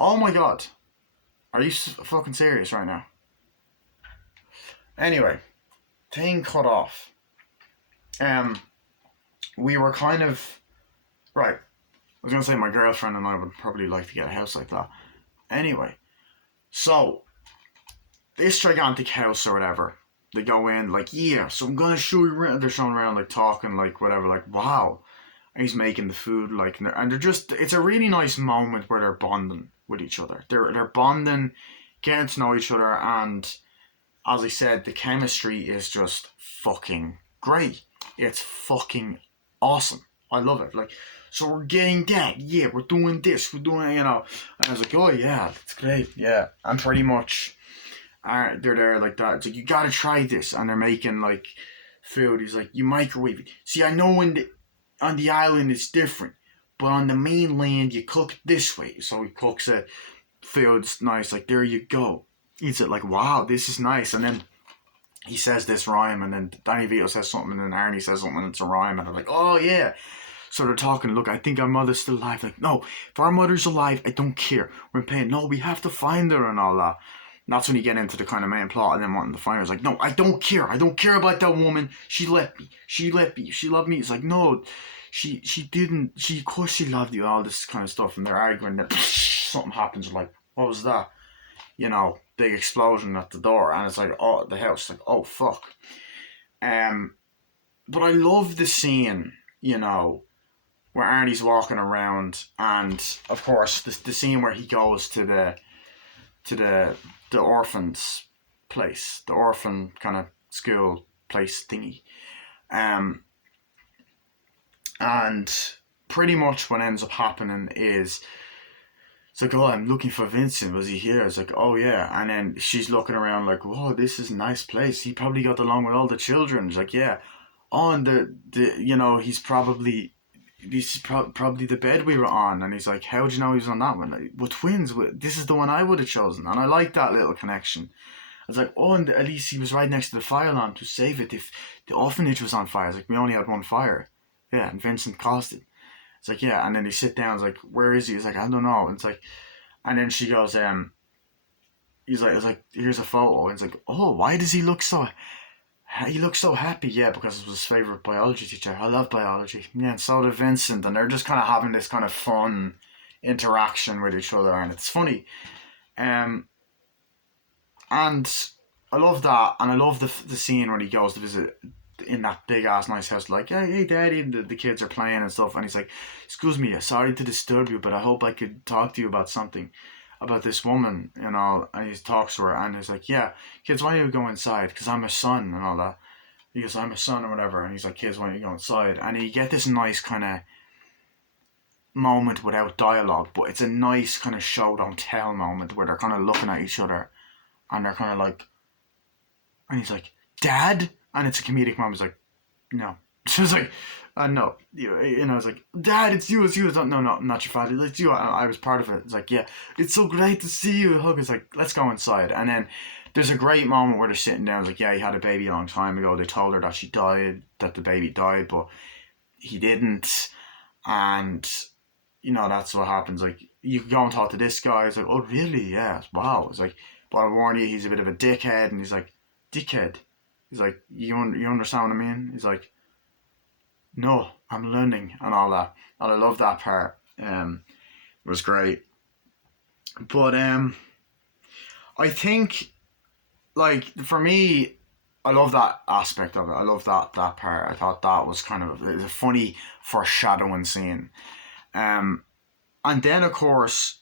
Oh my god. Are you fucking serious right now? Anyway, thing cut off. Um, we were kind of right. I was gonna say my girlfriend and I would probably like to get a house like that. Anyway, so this gigantic house or whatever, they go in like, yeah, so I'm gonna show you around. They're showing around like talking like whatever, like wow. And he's making the food like, and they're just. It's a really nice moment where they're bonding with each other. They're bonding, getting to know each other, and as I said, the chemistry is just fucking great. It's fucking awesome. I love it. Like, so we're getting that. Yeah, we're doing this. We're doing, you know. And I was like, oh yeah, that's great. Yeah, and pretty much, they're there like that. It's like you gotta try this, and they're making like food. He's like, you microwave it. See, I know on the island it's different, but on the mainland you cook it this way. So he cooks it. Food's nice. Like there you go. Eats it like wow, this is nice, and then he says this rhyme, and then Danny Vito says something, and then Arnie says something, and it's a rhyme, and I'm like, oh yeah. So they're talking. Look, I think our mother's still alive. Like, no, if our mother's alive, I don't care. We're in pain. No, we have to find her and all that. And that's when you get into the kind of main plot, and then wanting to find her. It's like, no, I don't care. I don't care about that woman. She left me. She left me. She loved me. It's like, no, she didn't. She of course she loved you. All this kind of stuff, and they're arguing. That something happens. Like, what was that? You know, big explosion at the door, and it's like, oh, the house, like, oh fuck. Um, but I love the scene, you know, where Arnie's walking around, and of course the scene where he goes to the orphans place, the orphan kind of school place thingy, um, and pretty much what ends up happening is it's like, oh, I'm looking for Vincent. Was he here? It's like, oh yeah. And then she's looking around like, whoa, this is a nice place. He probably got along with all the children. It's like, yeah. Oh, and the you know, probably the bed we were on. And he's like, how'd you know he was on that one? Like, we're twins. This is the one I would have chosen. And I like that little connection. I was like, oh, and at least he was right next to the fire alarm to save it if the orphanage was on fire. It's like, we only had one fire. Yeah, and Vincent caused it. It's like, yeah, and then they sit down. It's like, where is he? It's like, I don't know. And it's like, and then she goes, he's like, it's like, here's a photo. And it's like, oh, why does he look so? He looks so happy. Yeah, because it was his favorite biology teacher. I love biology. Yeah, and so did Vincent. And they're just kind of having this kind of fun interaction with each other, and it's funny. Um, and I love that, and I love the scene when he goes to visit in that big ass nice house, like, hey daddy, and the kids are playing and stuff, and he's like, excuse me, sorry to disturb you, but I hope I could talk to you about something, about this woman, you know. And he talks to her, and he's like, yeah, kids, why don't you go inside, because I'm a son and all that. He goes, I'm a son or whatever, and he's like, kids, why don't you go inside? And you get this nice kind of moment without dialogue, but it's a nice kind of show don't tell moment where they're kind of looking at each other, and they're kind of like, and he's like, dad, and it's a comedic moment. He's like, no. She was like, no. You know, it's like, dad, it's you, it's you. It's not, no, no, not your father. It's you. I was part of it. It's like, yeah, it's so great to see you. Hug. It's like, let's go inside. And then there's a great moment where they're sitting down. It's like, yeah, he had a baby a long time ago. They told her that she died, that the baby died, but he didn't. And, you know, that's what happens. Like, you can go and talk to this guy. It's like, oh, really? Yeah. Wow. It's like, but I warn you, he's a bit of a dickhead. And he's like, dickhead. He's like, you understand what I mean? He's like, no, I'm learning and all that. And I love that part. It was great. But I think, like, for me, I love that aspect of it. I love that part. I thought that was kind of a funny foreshadowing scene. Um, and then of course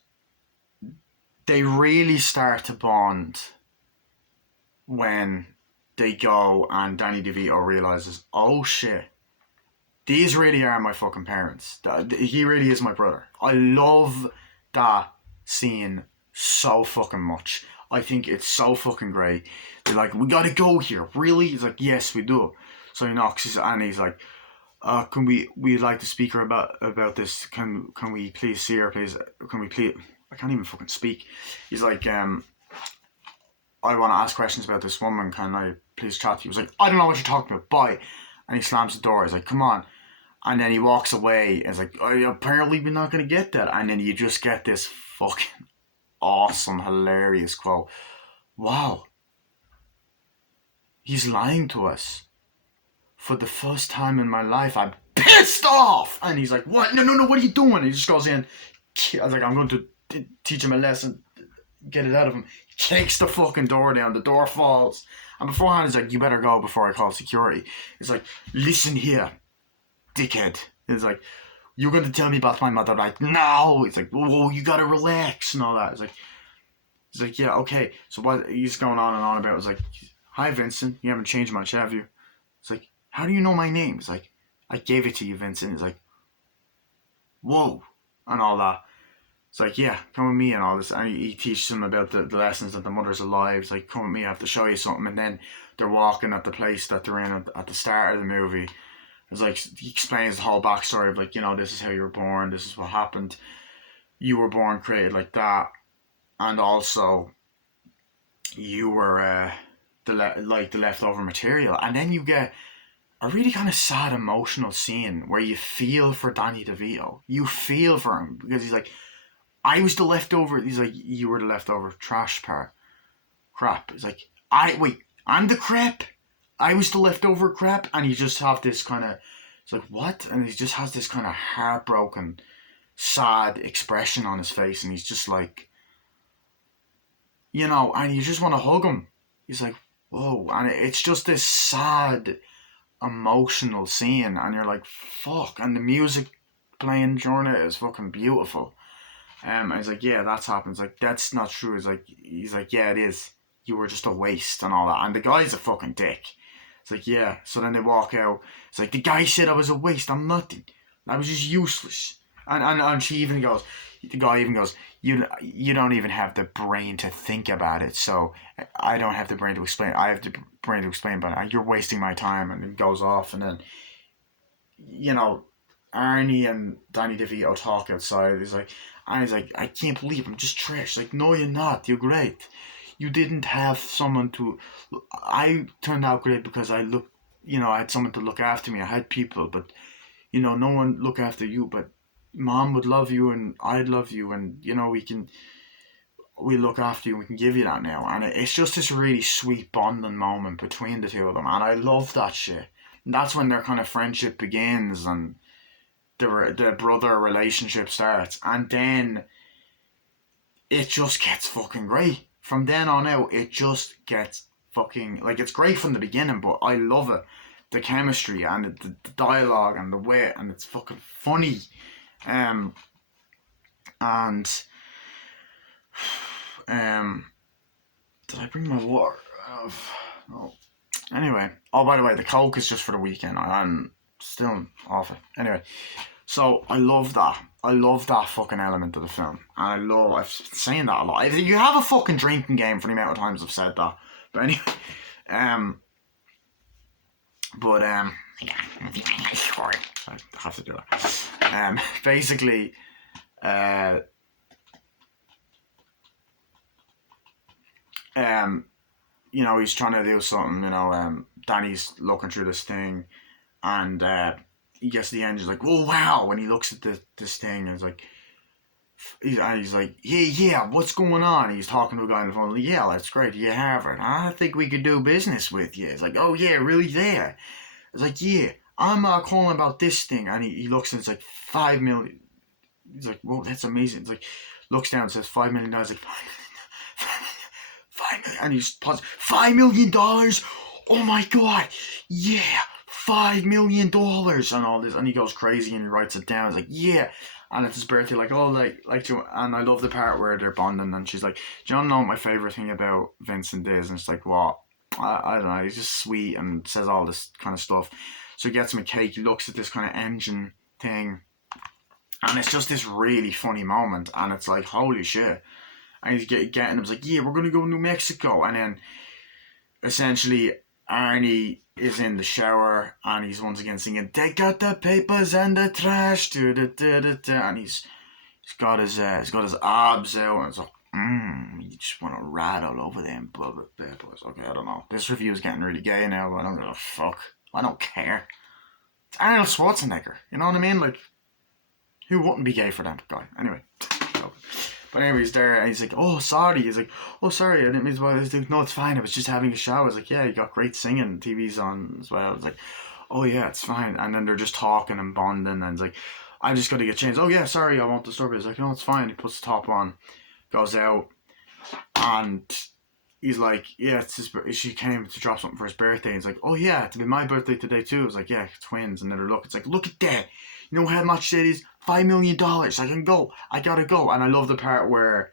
they really start to bond when they go and Danny DeVito realizes, oh shit, these really are my fucking parents. He really is my brother. I love that scene so fucking much. I think it's so fucking great. They're like, we gotta go here. Really? He's like, yes, we do. So he knocks and he's like, can we'd like to speak her about this. Can we please see her, please? Can we please? I can't even fucking speak. He's like, I want to ask questions about this woman. Can I please chat to you? He's like, I don't know what you're talking about. Bye. And he slams the door. He's like, come on. And then he walks away. And it's like, oh, apparently we're not going to get that. And then you just get this fucking awesome, hilarious quote. Wow, he's lying to us. For the first time in my life, I'm pissed off. And he's like, what? No, what are you doing? And he just goes in. I was like, I'm going to teach him a lesson, get it out of him. He kicks the fucking door down. The door falls. And beforehand, he's like, you better go before I call security. He's like, listen here, dickhead. He's like, you're going to tell me about my mother right now. He's like, whoa, you got to relax and all that. He's like, yeah, okay. So what he's going on and on about is like, hi, Vincent. You haven't changed much, have you? It's like, how do you know my name? It's like, I gave it to you, Vincent. It's like, whoa, and all that. It's like, yeah, come with me and all this. And he teaches him about the lessons that the mother's alive. It's like, come with me, I have to show you something. And then they're walking at the place that they're in at the start of the movie. It's like, he explains the whole backstory of like, this is how you were born. This is what happened. You were born created like that. And also, you were the leftover material. And then you get a really kind of sad, emotional scene where you feel for Danny DeVito. You feel for him because he's like, I was the leftover. He's like, you were the leftover trash part. Crap. He's like, I'm the crap. I was the leftover crap. And you just have this kind of, it's like, what? And he just has this kind of heartbroken, sad expression on his face. And he's just like, and you just want to hug him. He's like, whoa. And it's just this sad, emotional scene, and you're like, fuck. And the music playing during it is fucking beautiful. And he's like, yeah, that's happened. It's like, that's not true. He's like, yeah, it is. You were just a waste and all that. And the guy's a fucking dick. It's like, yeah. So then they walk out. It's like, the guy said I was a waste. I'm nothing. I was just useless. And she even goes, the guy even goes, you don't even have the brain to think about it. So I don't have the brain to explain. I have the brain to explain, but you're wasting my time. And it goes off. And then, Arnie and Danny DeVito talk outside. He's like, I can't believe I'm just trash. Like, no, you're not. You're great. You didn't have someone to. I turned out great because I had someone to look after me. I had people, but no one look after you. But Mom would love you, and I'd love you, and we look after you. And we can give you that now, and it's just this really sweet bonding moment between the two of them, and I love that shit. And that's when their kind of friendship begins, and the brother relationship starts, and then it just gets fucking great. From then on out, it just gets fucking, like, it's great from the beginning, but I love it. The chemistry and the dialogue and the way, and it's fucking funny. And did I bring my water? No. Anyway, by the way, the Coke is just for the weekend. I'm still off it. Anyway, so I love that. I love that fucking element of the film. And I've been saying that a lot. You have a fucking drinking game for the amount of times I've said that. But anyway, I have to do that. Basically, he's trying to do something, Danny's looking through this thing, and he gets to the end, he's like, oh wow, when he looks at this thing, and it's like, he's like, yeah, what's going on? He's talking to a guy on the phone, like, yeah, that's great, you Harvard, I think we could do business with you. It's like, oh yeah, really there? It's like, yeah, I'm calling about this thing, and he looks and it's like 5 million. He's like, whoa, that's amazing. It's like, looks down and says $5 million. He's like, $5 million, and he's paused. $5 million? Oh my god, yeah, $5 million and all this, and he goes crazy and he writes it down. He's like, yeah, and it's his birthday, like, oh, like to, and I love the part where they're bonding, and she's like, do you know what my favorite thing about Vincent is? And it's like, what? I don't know, he's just sweet and says all this kind of stuff. So he gets him a cake, he looks at this kind of engine thing, and it's just this really funny moment, and it's like, holy shit. And he's getting him, it's like, yeah, we're going to go to New Mexico. And then essentially Arnie is in the shower and he's once again singing, take out the papers and the trash, and he's got his abs out, and it's like, you just want to rat all over them papers. Okay, I don't know. This review is getting really gay now, but I don't give a fuck. I don't care. It's Arnold Schwarzenegger, you know what I mean? Like, who wouldn't be gay for that guy? Anyway, But anyway, he's there and he's like, oh, sorry. He's like, oh, sorry, I didn't mean to. He's like, no, it's fine. I was just having a shower. I was like, yeah, you got great singing. TV's on as well. I was like, oh, yeah, it's fine. And then they're just talking and bonding. And it's like, I just got to get changed. Oh, yeah, sorry, I won't disturb you. He's like, no, it's fine. He puts the top on, goes out, and he's like, yeah, it's his. She came to drop something for his birthday. He's like, oh yeah, it'll be my birthday today too. I was like, yeah, twins. And then it's like, look at that. You know how much that is? $5 million. I can go. I gotta go. And I love the part where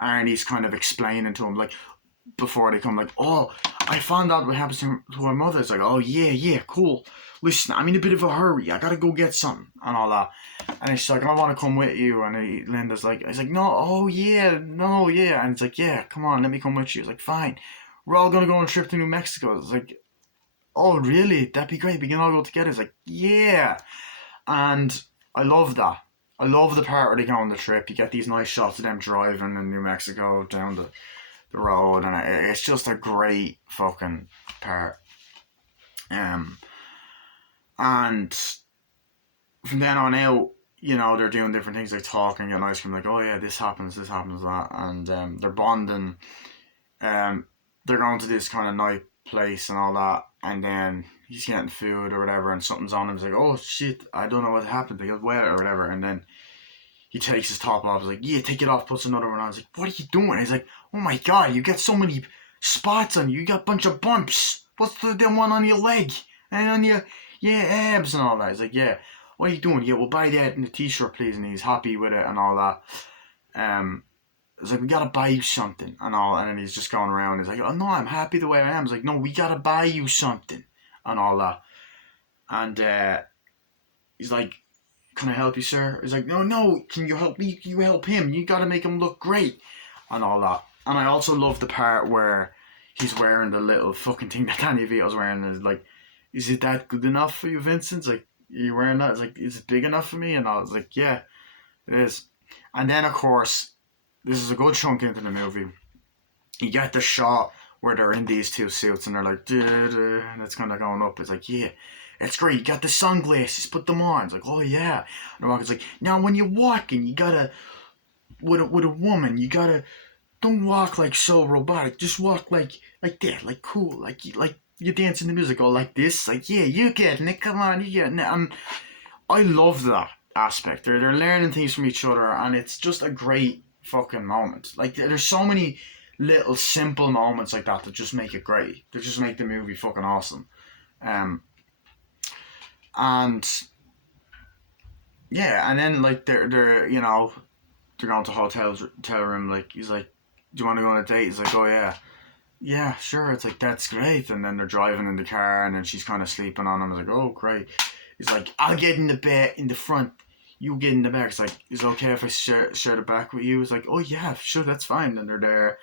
Arnie's kind of explaining to him, like, before they come, like, oh, I found out what happens to her mother. It's like, oh yeah, cool. Listen, I'm in a bit of a hurry. I gotta go get something and all that. And she's like, I want to come with you. And Linda's like, he's like, no, oh yeah, no, yeah. And it's like, yeah, come on, let me come with you. It's like, fine. We're all gonna go on a trip to New Mexico. It's like, oh really? That'd be great. We can all go together. It's like, yeah. And I love that. I love the part where they go on the trip. You get these nice shots of them driving in New Mexico down the road, and it's just a great fucking part. And from then on out, you know, they're doing different things, like talking, getting ice cream, like, oh yeah, this happens, that, and they're bonding. They're going to this kind of night place and all that, and then he's getting food or whatever, and something's on him. He's like, oh shit, I don't know what happened, they got wet or whatever, and then he takes his top off. He's like, yeah, take it off, puts another one on. I was like, what are you doing? He's like, oh my god, you got so many spots on you, you got a bunch of bumps. What's the one on your leg? And on your abs and all that. He's like, yeah, what are you doing? Yeah, we'll buy that in the t-shirt, please. And he's happy with it and all that. It's like, we gotta buy you something and all. And then he's just going around. He's like, oh no, I'm happy the way I am. He's like, no, we gotta buy you something and all that. And he's like, can I help you, sir? He's like, no, can you help me? Can you help him? You gotta make him look great and all that. And I also love the part where he's wearing the little fucking thing that Danny DeVito's wearing. And it's like, is it that good enough for you, Vincent? It's like, are you wearing that? It's like, is it big enough for me? And I was like, yeah, it is. And then, of course, this is a good chunk into the movie. You get the shot where they're in these two suits and they're like, and it's kind of going up. It's like, yeah, it's great. You got the sunglasses, put them on. It's like, oh yeah. And the Rocket's like, now when you're walking, you gotta, with a woman, you gotta, don't walk like so robotic. Just walk like that, like cool, like you dance in the musical like this, like, yeah, you getting it, come on, you getting it. And I love that aspect. They're learning things from each other, and it's just a great fucking moment. Like, there's so many little simple moments like that just make it great. They just make the movie fucking awesome. And yeah, and then like they're you know, they're going to hotel room. Like, he's like, do you want to go on a date? He's like, oh yeah, sure. It's like, that's great. And then they're driving in the car, and then she's kind of sleeping on him. I was like, oh, great. He's like, I'll get in the bed in the front. You get in the back. It's like, is it okay if I share the back with you? It's like, oh yeah, sure, that's fine. And they're there,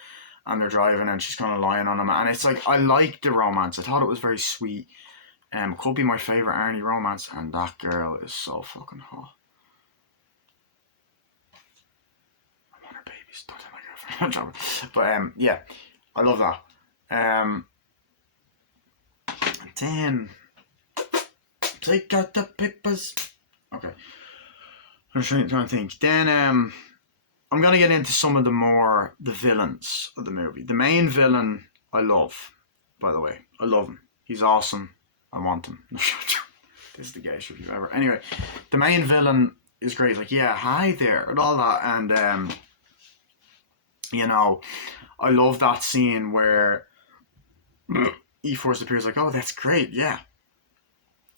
and they're driving, and she's kind of lying on him. And it's like, I liked the romance. I thought it was very sweet. Could be my favorite Arnie romance, and that girl is so fucking hot. I'm on her babies. Don't tell my girlfriend. But yeah, I love that. Then take out the papers. Okay, I'm trying to think. Then I'm gonna get into some of the villains of the movie. The main villain I love, by the way. I love him. He's awesome. I want him. This is the gayest review ever. Anyway, the main villain is great. He's like, yeah, hi there, and all that. And you know, I love that scene where E-Force appears, like, oh, that's great, yeah,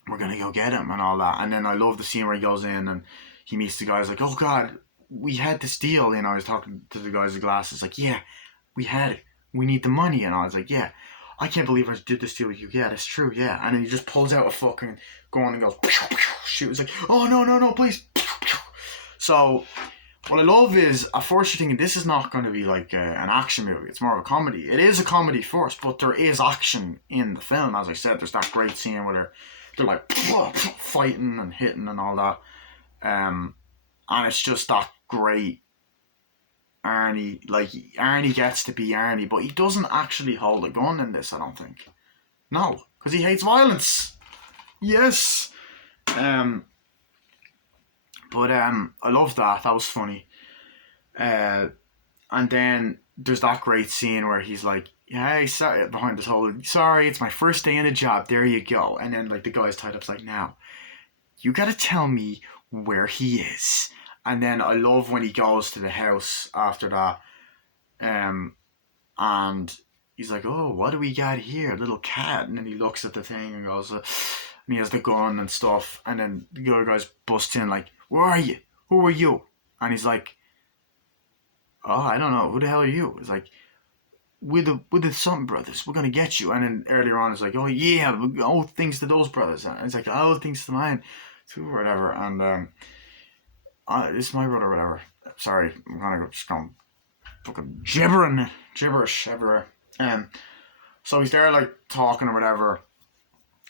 we're gonna go get him and all that. And then I love the scene where he goes in and he meets the guys, like, oh god, we had this deal, you know. He's talking to the guys with glasses, like, yeah, we had it, we need the money. And I was like, yeah, I can't believe I did this deal with you. Yeah, that's true, yeah. And then he just pulls out a fucking gun and goes, shoot. It's like, oh, no, please. So what I love is, at first you're thinking this is not going to be like an action movie. It's more of a comedy. It is a comedy first, but there is action in the film. As I said, there's that great scene where they're like fighting and hitting and all that. And it's just that great Arnie. Like, Arnie gets to be Arnie, but he doesn't actually hold a gun in this, I don't think. No, because he hates violence. Yes. But I love that. That was funny. Uh, and then there's that great scene where he's like, "Hey, sorry," behind the whole, "Sorry, it's my first day in the job. There you go." And then like the guy's tied up's like, "Now you gotta tell me where he is." And then I love when he goes to the house after that, um, and he's like, "Oh, what do we got here? A little cat." And then he looks at the thing and goes, and he has the gun and stuff. And then the other guys bust in like, "Where are you? Who are you?" And he's like, "Oh, I don't know. Who the hell are you?" It's like, with the something brothers, we're gonna get you. And then earlier on, it's like, "Oh yeah, all things to those brothers." And it's like, "All things to mine, too," or whatever. And it's my brother, or whatever. Sorry, I'm gonna just go fucking gibberish everywhere. So he's there like talking or whatever.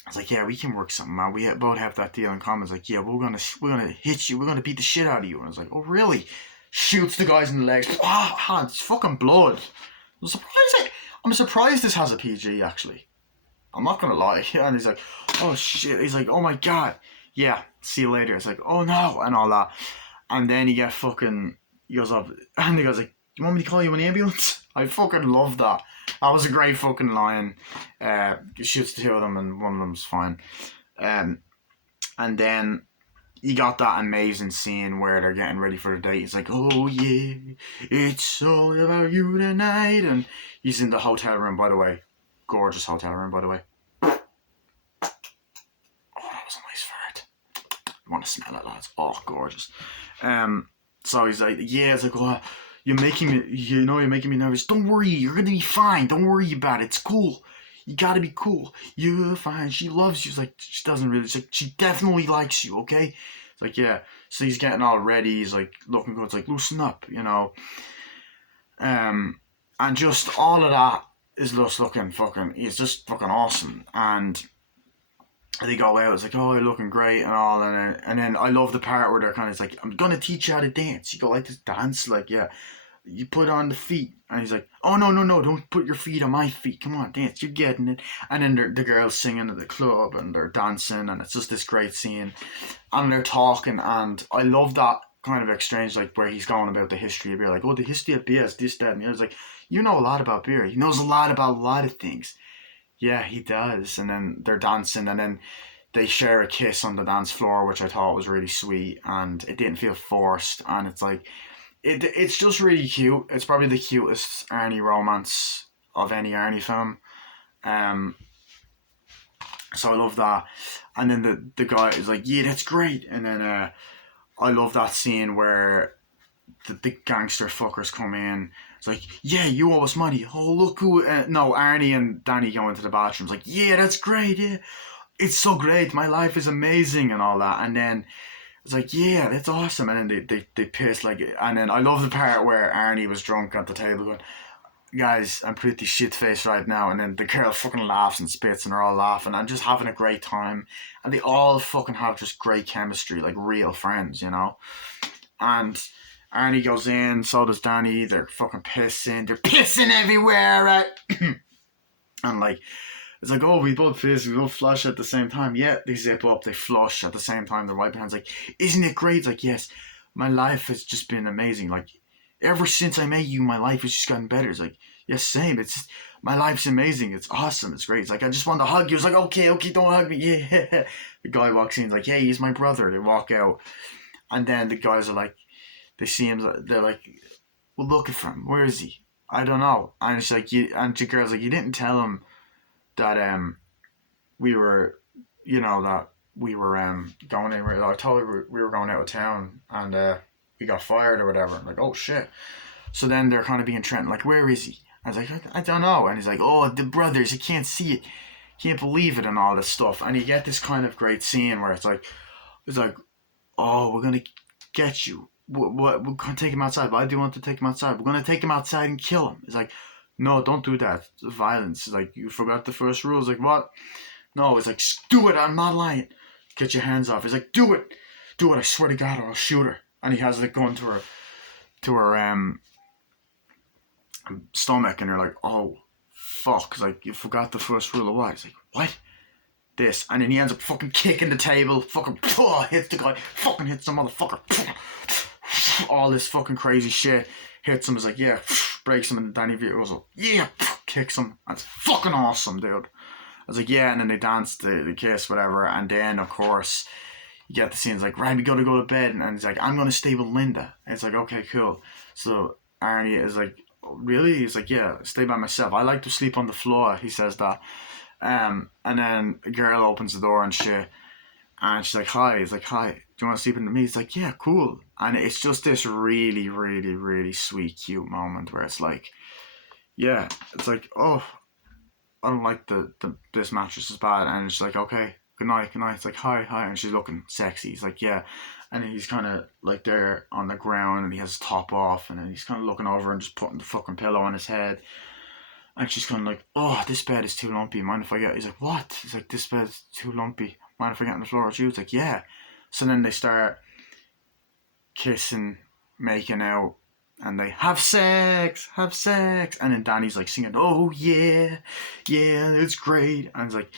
I was like, "Yeah, we can work something out. We both have that deal in common." It's like, "Yeah, we're gonna hit you. We're gonna beat the shit out of you." And I was like, "Oh really?" Shoots the guys in the legs. Ah, it's fucking blood. I'm surprised this has a PG actually. I'm not gonna lie. And he's like, "Oh shit." He's like, "Oh my god." Yeah, see you later. It's like, "Oh no," and all that. And then he goes up, and the guy's like, "You want me to call you an ambulance?" I fucking love that. That was a great fucking line. Shoots the two of them, and one of them's fine. Um, and then you got that amazing scene where they're getting ready for the date. It's like, "Oh yeah, it's all about you tonight." And he's in the hotel room, by the way. Gorgeous hotel room, by the way. Oh, that was a nice fart. You want to smell it, lads? Oh, gorgeous. So he's like, "Yeah," it's like, "Oh, you're making me nervous. Don't worry, you're gonna be fine. Don't worry about it. It's cool. You gotta be cool. You're fine. She loves you." It's like, she doesn't really. She's like, "She definitely likes you, okay?" It's like, "Yeah." So he's getting all ready. He's like looking good. It's like, "Loosen up," you know. And just all of that is just looking fucking. It's just fucking awesome. And they go out. It's like, "Oh, you're looking great," and all. And then I love the part where they're kind of like, "I'm gonna teach you how to dance." You go like this dance, like, yeah. You put on the feet, and he's like, "Oh no, no, no! Don't put your feet on my feet. Come on, dance. You're getting it." And then the girls singing at the club, and they're dancing, and it's just this great scene. And they're talking, and I love that kind of exchange, like where he's going about the history of beer, like, "Oh, the history of beer is this, that," and the other's like, "You know a lot about beer. He knows a lot about a lot of things." Yeah, he does. And then they're dancing, and then they share a kiss on the dance floor, which I thought was really sweet, and it didn't feel forced. And it's like, it's just really cute. It's probably the cutest Arnie romance of any Arnie film. Um, so I love that. And then the guy is like, "Yeah, that's great." And then I love that scene where the gangster fuckers come in. It's like, "Yeah, you owe us money. Oh, look who." No, Arnie and Danny go into the bathroom. It's like, "Yeah, that's great. Yeah, it's so great. My life is amazing," and all that. And then it's like, "Yeah, that's awesome." And then they piss like, and then I love the part where Arnie was drunk at the table going, "Guys, I'm pretty shit faced right now." And then the girl fucking laughs and spits, and they're all laughing and just having a great time. And they all fucking have just great chemistry, like real friends, you know? And Arnie goes in, so does Danny. They're fucking pissing. They're pissing everywhere, right? And like, it's like, "Oh, we both piss, we both flush at the same time." Yeah, they zip up, they flush at the same time. Their right hand's like, "Isn't it great?" It's like, "Yes, my life has just been amazing. Like, ever since I met you, my life has just gotten better." It's like, "Yes, same. It's my life's amazing. It's awesome. It's great." It's like, "I just want to hug you." It's like, "Okay, okay, don't hug me." Yeah. The guy walks in, like, "Hey, he's my brother." They walk out, and then the guys are like, they see him, they're like, "We're looking for him. Where is he?" "I don't know." And it's like, and the girl's like, "You didn't tell him that we were, that we were going anywhere. I told her we were going out of town, and we got fired or whatever." I'm like, "Oh shit." So then they're kind of being threatened, like, "Where is he?" I was like, I don't know." And he's like, "Oh, the brothers, you can't see it, can't believe it," and all this stuff. And you get this kind of great scene where it's like, "Oh, we're gonna get you. What we're gonna take him outside." "Why do you want to take him outside?" "We're gonna take him outside and kill him." It's like, "No, don't do that. Violence." It's like, "You forgot the first rule." It's like, "What?" "No." It's like, "Do it. I'm not lying." "Get your hands off." He's like, "Do it. Do it. I swear to God, or I'll shoot her." And he has the gun to her stomach, and they're like, "Oh fuck." It's like, "You forgot the first rule of what?" He's like, "What?" "This." And then he ends up fucking kicking the table, fucking hits the guy, fucking hits the motherfucker. all this fucking crazy shit. Hits him, is like, yeah, breaks him, and Danny DeVito goes up, yeah, kicks him. That's fucking awesome, dude. I was like, yeah, and then they dance, the kiss, whatever, and then, of course, you get the scenes like, right, we gotta go to bed, and he's like, I'm gonna stay with Linda. And it's like, okay, cool. So Arnie is like, really? He's like, yeah, stay by myself. I like to sleep on the floor. He says that. And then a girl opens the door and shit, and she's like, hi. He's like, hi. Do you want to sleep with me? He's like, yeah, cool. And it's just this really, really, really sweet, cute moment where it's like, yeah, it's like, oh, I don't like this mattress is bad, and it's like, okay, good night. It's like, hi, and she's looking sexy. He's like, yeah, and he's kind of like there on the ground, and he has his top off, and then he's kind of looking over and just putting the fucking pillow on his head, and she's kind of like, oh, this bed is too lumpy. Mind if I get? He's like, what? He's like, this bed's too lumpy. Mind if I get on the floor with you? It's like, yeah. So then they start kissing, making out, and they have sex, and then Danny's like singing, oh yeah, it's great, and it's like,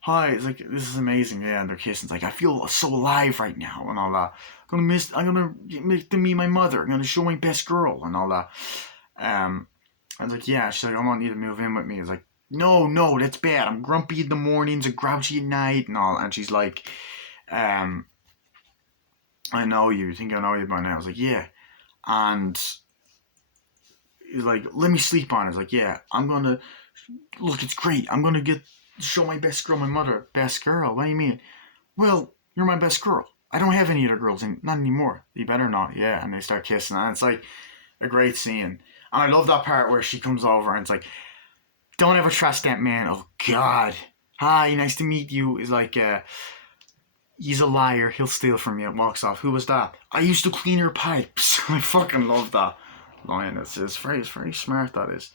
hi, it's like, this is amazing, yeah, and they're kissing, it's like, I feel so alive right now, and all that, I'm gonna make them meet my mother, I'm gonna show my best girl, and all that, I was like, yeah, she's like, I want you to move in with me, it's like, no, that's bad, I'm grumpy in the mornings, and grouchy at night, and all, and she's like, I know you think I know you by now, I was like, yeah, and he's like, let me sleep on it. It's like, yeah, I'm gonna look, it's great. I'm gonna show my best girl, my mother. Best girl? What do you mean? Well, you're my best girl. I don't have any other girls, not anymore. You better not. Yeah, and they start kissing, and it's like a great scene. And I love that part where she comes over and it's like, don't ever trust that man. Oh God. Hi, nice to meet you. Is like, he's a liar. He'll steal from you. And walks off. Who was that? I used to clean your pipes. I fucking love that line. It's very smart, that is.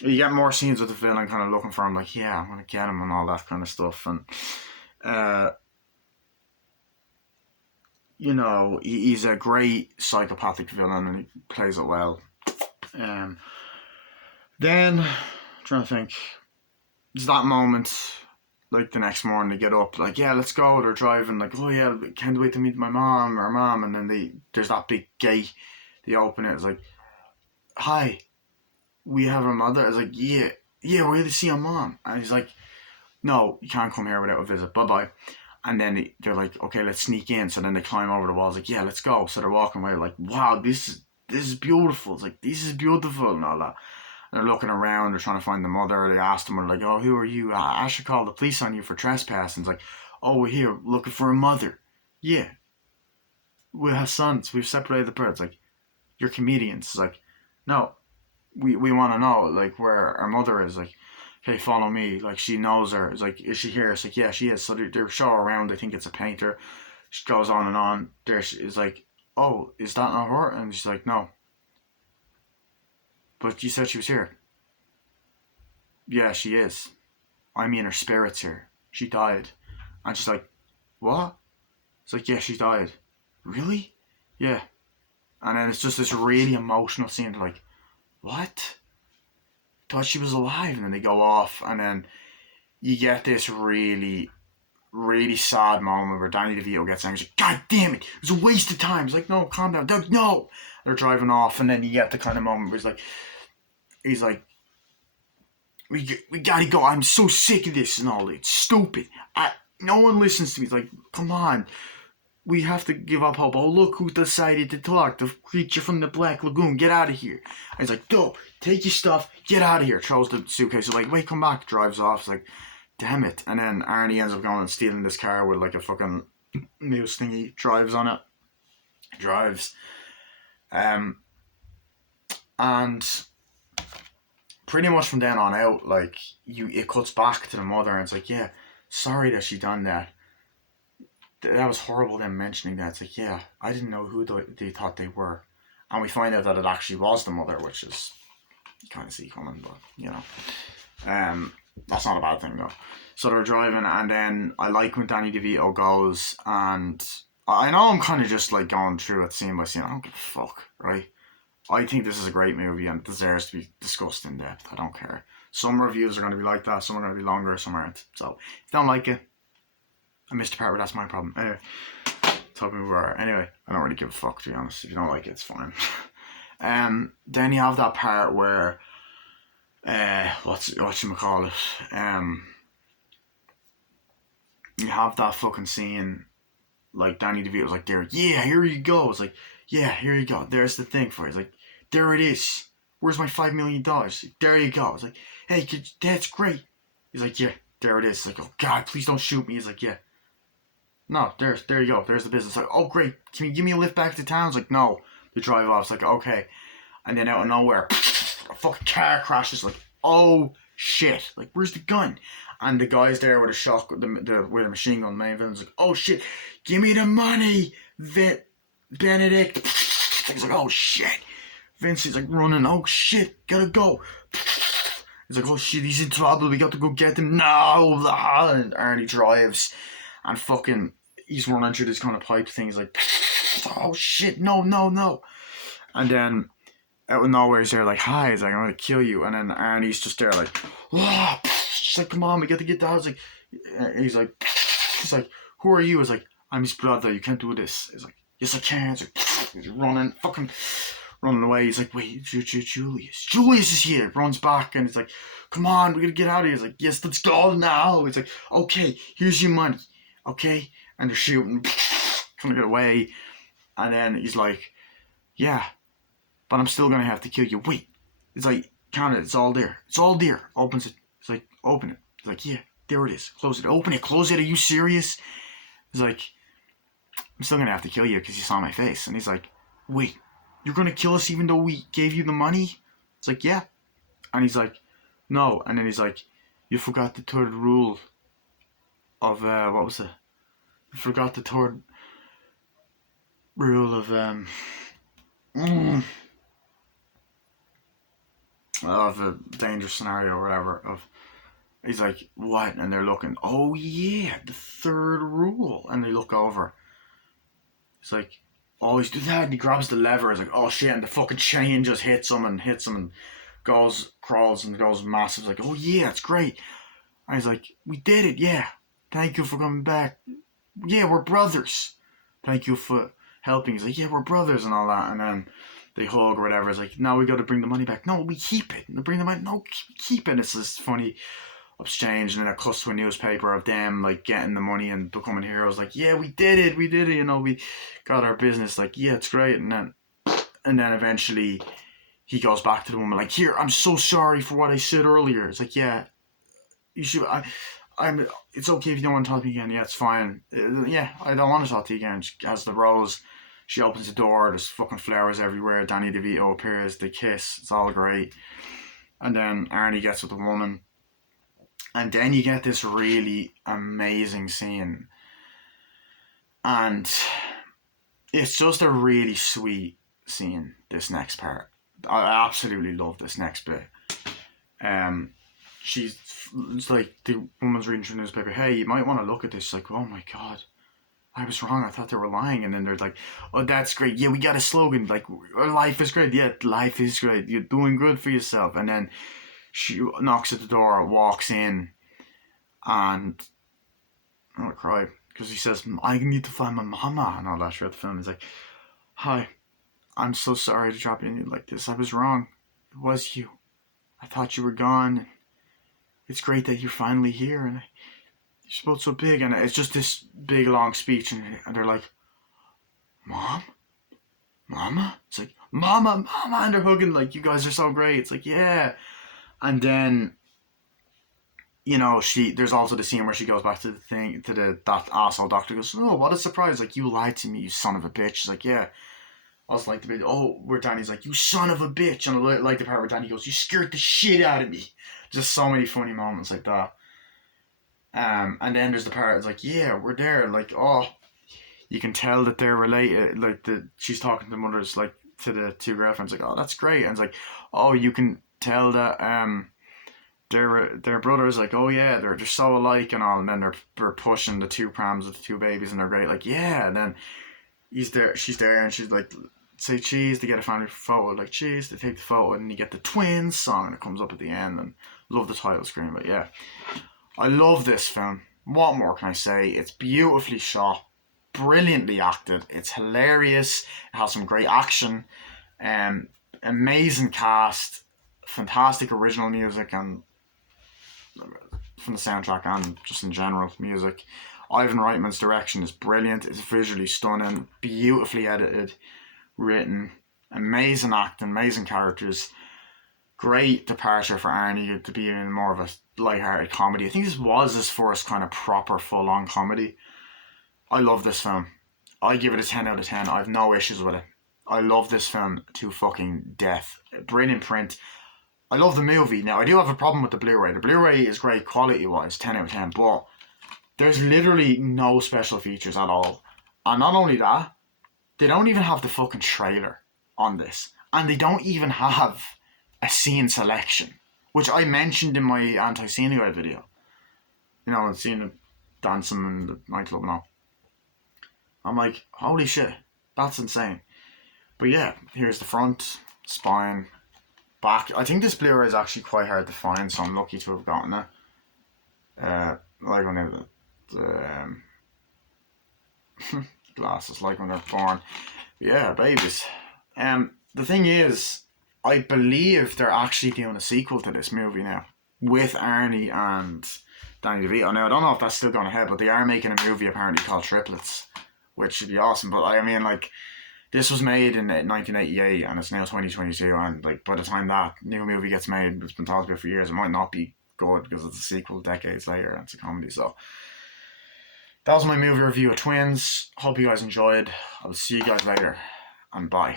You get more scenes with the villain kind of looking for him, like, yeah, I'm gonna get him and all that kind of stuff, and you know, he's a great psychopathic villain and he plays it well. Then I'm trying to think, it's that moment, like the next morning they get up, like, yeah, let's go. They're driving, like, oh yeah, can't wait to meet my mom, and then there's that big gate. They open it. It's like, hi, we have a mother. It's like, yeah, we're here to see your mom. And he's like, no, you can't come here without a visit. Bye bye. And then they're like, okay, let's sneak in. So then they climb over the walls. Like, yeah, let's go. So they're walking away. Like, wow, this is beautiful. It's like, this is beautiful and all that. They're looking around, they're trying to find the mother. They asked them, they're like, oh, who are you? I should call the police on you for trespassing. It's like, oh, we're here looking for a mother. Yeah. We have sons. We've separated the birds. Like, you're comedians. It's like, no, we want to know, like, where our mother is. Like, okay, follow me. Like, she knows her. It's like, is she here? It's like, yeah, she is. So they show her around. I think it's a painter. She goes on and on. There she is like, oh, is that not her? And she's like, no. But you said she was here. Yeah, she is. I mean, her spirit's here. She died. And she's like, what? It's like, yeah, she died. Really? Yeah. And then it's just this really emotional scene. They're like, what? Thought she was alive. And then they go off. And then you get this really, really sad moment where Danny DeVito gets angry. He's like, God damn it. It was a waste of time. He's like, no, calm down. No. They're driving off. And then you get the kind of moment where he's like, we gotta go. I'm so sick of this and all. It's stupid. No one listens to me. It's like, come on. We have to give up hope. Oh, look who decided to talk. The creature from the Black Lagoon. Get out of here. And he's like, go. Take your stuff. Get out of here. Throws the suitcase. So like, wait, come back. Drives off. It's like, damn it. And then Arnie ends up going and stealing this car with like a fucking moose thingy. Drives on it. Drives. And pretty much from then on out, like, it cuts back to the mother and it's like, yeah, sorry that she done that. That was horrible, them mentioning that. It's like, yeah, I didn't know who they thought they were. And we find out that it actually was the mother, which is, you kind of see coming, but, you know. That's not a bad thing, though. So they're driving, and then I like when Danny DeVito goes, and I know I'm kind of just, like, going through it scene by scene. I don't give a fuck, right? I think this is a great movie and it deserves to be discussed in depth. I don't care. Some reviews are going to be like that, some are going to be longer, some aren't. So, if you don't like it, I missed the part where that's my problem. Anyway, type of movie. Anyway, I don't really give a fuck, to be honest. If you don't like it, it's fine. Then you have that part where whatchamacallit, you have that fucking scene, like Danny DeVito's like, there, yeah, here you go. It's like, yeah, here you go. There's the thing for it. It's like, there it is. Where's my $5 million? There you go. It's like, hey, that's great. He's like, yeah, there it is. It's like, oh God, please don't shoot me. He's like, yeah. No, there you go. There's the business. Like, oh great, can you give me a lift back to town? It's like, no. They drive off. It's like, okay. And then out of nowhere, a fucking car crashes. Like, oh shit. Like, where's the gun? And the guy's there with a shotgun, with a machine gun. Main villain's like, oh shit, give me the money, Benedict. He's like, oh shit. Vince is like running. Oh shit, gotta go. He's like, oh shit, he's in trouble. We got to go get him now. And Arnie drives, and fucking, he's running through this kind of pipe thing. He's like, oh shit, no. And then out of nowhere, he's there like, hi. He's like, I'm gonna kill you. And then Arnie's just there like, oh. She's like, come on, we got to get down. He's like, who are you? He's like, I'm his brother. You can't do this. He's like, yes, I can. He's like, he's running away. He's like, wait, Julius. Julius is here. Runs back and he's like, come on, we gotta get out of here. He's like, yes, let's go now. He's like, okay, here's your money. Okay? And they're shooting, trying to get away. And then he's like, yeah, but I'm still gonna have to kill you. Wait. He's like, count it. It's all there. Opens it. He's like, open it. He's like, yeah, there it is. Close it. Open it. Close it. Are you serious? He's like, I'm still gonna have to kill you because you saw my face. And he's like, wait, you're gonna kill us even though we gave you the money? It's like, yeah. And he's like, no. And then he's like, you forgot the third rule of, what was it? You forgot the third rule of, of a dangerous scenario or whatever. He's like, what? And they're looking, oh yeah, the third rule. And they look over. He's like, always do that. And he grabs the lever. He's like, oh shit. And the fucking chain just hits him and crawls and goes massive. He's like, oh yeah, it's great. And he's like, we did it, yeah. Thank you for coming back. Yeah, we're brothers. Thank you for helping. He's like, yeah, we're brothers and all that. And then they hug or whatever. It's like, now we got to bring the money back. No, we keep it. And they bring the money. No, keep it. It's this funny exchange, and then it cuts to a newspaper of them like getting the money and becoming heroes. Like, yeah, we did it. You know, we got our business. Like, yeah, it's great. And then eventually he goes back to the woman like, here, I'm so sorry for what I said earlier. It's like, yeah, you should. I'm. It's okay if you don't want to talk to me again. Yeah, it's fine. Yeah, I don't want to talk to you again. She has the rose. She opens the door. There's fucking flowers everywhere. Danny DeVito appears. They kiss. It's all great. And then Arnie gets with the woman. And then you get this really amazing scene. And it's just a really sweet scene, this next part. I absolutely love this next bit. It's like the woman's reading through the newspaper, hey, you might want to look at this. She's like, oh my God, I was wrong. I thought they were lying. And then they're like, oh, that's great. Yeah, we got a slogan. Like, life is great. Yeah, life is great. You're doing good for yourself. And then she knocks at the door, walks in, and I'm gonna cry because he says, I need to find my mama and all that throughout the film. He's like, hi, I'm so sorry to drop you in like this. I was wrong. It was you. I thought you were gone. It's great that you're finally here, and you spoke so big. And it's just this big long speech, and they're like, Mom? Mama? It's like, Mama, and they're hugging like, you guys are so great. It's like, yeah. And then, you know, there's also the scene where she goes back to that asshole doctor, goes, oh, what a surprise, like, you lied to me, you son of a bitch. She's like, yeah. I was like, where Danny's like, you son of a bitch. And I like the part where Danny goes, you scared the shit out of me. Just so many funny moments like that. And then there's the part, it's like, yeah, we're there. Like, oh, you can tell that they're related. Like, she's talking to the mothers, like, to the two girlfriends, like, oh, that's great. And it's like, oh, you can tell that their brothers, like, oh yeah, they're just so alike and all. And then they're pushing the two prams with the two babies, and they're great. Like, yeah. And then she's there, and she's like, say cheese to get a family photo, like cheese. They take the photo, and you get the twins song, and it comes up at the end. And love the title screen. But yeah, I love this film. What more can I say? It's beautifully shot. brilliantly acted. It's hilarious. It has some great action. Amazing cast, fantastic original music, and from the soundtrack and just in general music. Ivan Reitman's direction is brilliant. It's visually stunning, beautifully edited, written, amazing acting, amazing characters. Great departure for Arnie to be in more of a light-hearted comedy. I think this was his first kind of proper full-on comedy. I love this film. I give it a 10 out of 10. I have no issues with it. I love this film to fucking death. Brilliant print. I love the movie. Now, I do have a problem with the Blu-ray. The Blu-ray is great quality-wise, 10 out of 10, but there's literally no special features at all. And not only that, they don't even have the fucking trailer on this. And they don't even have a scene selection, which I mentioned in my anti-scene guide video. You know, seeing it dancing in the nightclub and all. I'm like, holy shit, that's insane. But yeah, here's the front, spine, back. I think this Blu-ray is actually quite hard to find, so I'm lucky to have gotten it. Like when the glasses, like when they're born. Yeah, babies. The thing is, I believe they're actually doing a sequel to this movie now with Arnie and Danny DeVito. Now, I don't know if that's still going ahead, but they are making a movie apparently called Triplets, which should be awesome. But I mean, like, this was made in 1988 and it's now 2022, and like by the time that new movie gets made, it's been talked about for years, it might not be good because it's a sequel decades later and it's a comedy. So that was my movie review of Twins. Hope you guys enjoyed. I'll see you guys later, and bye.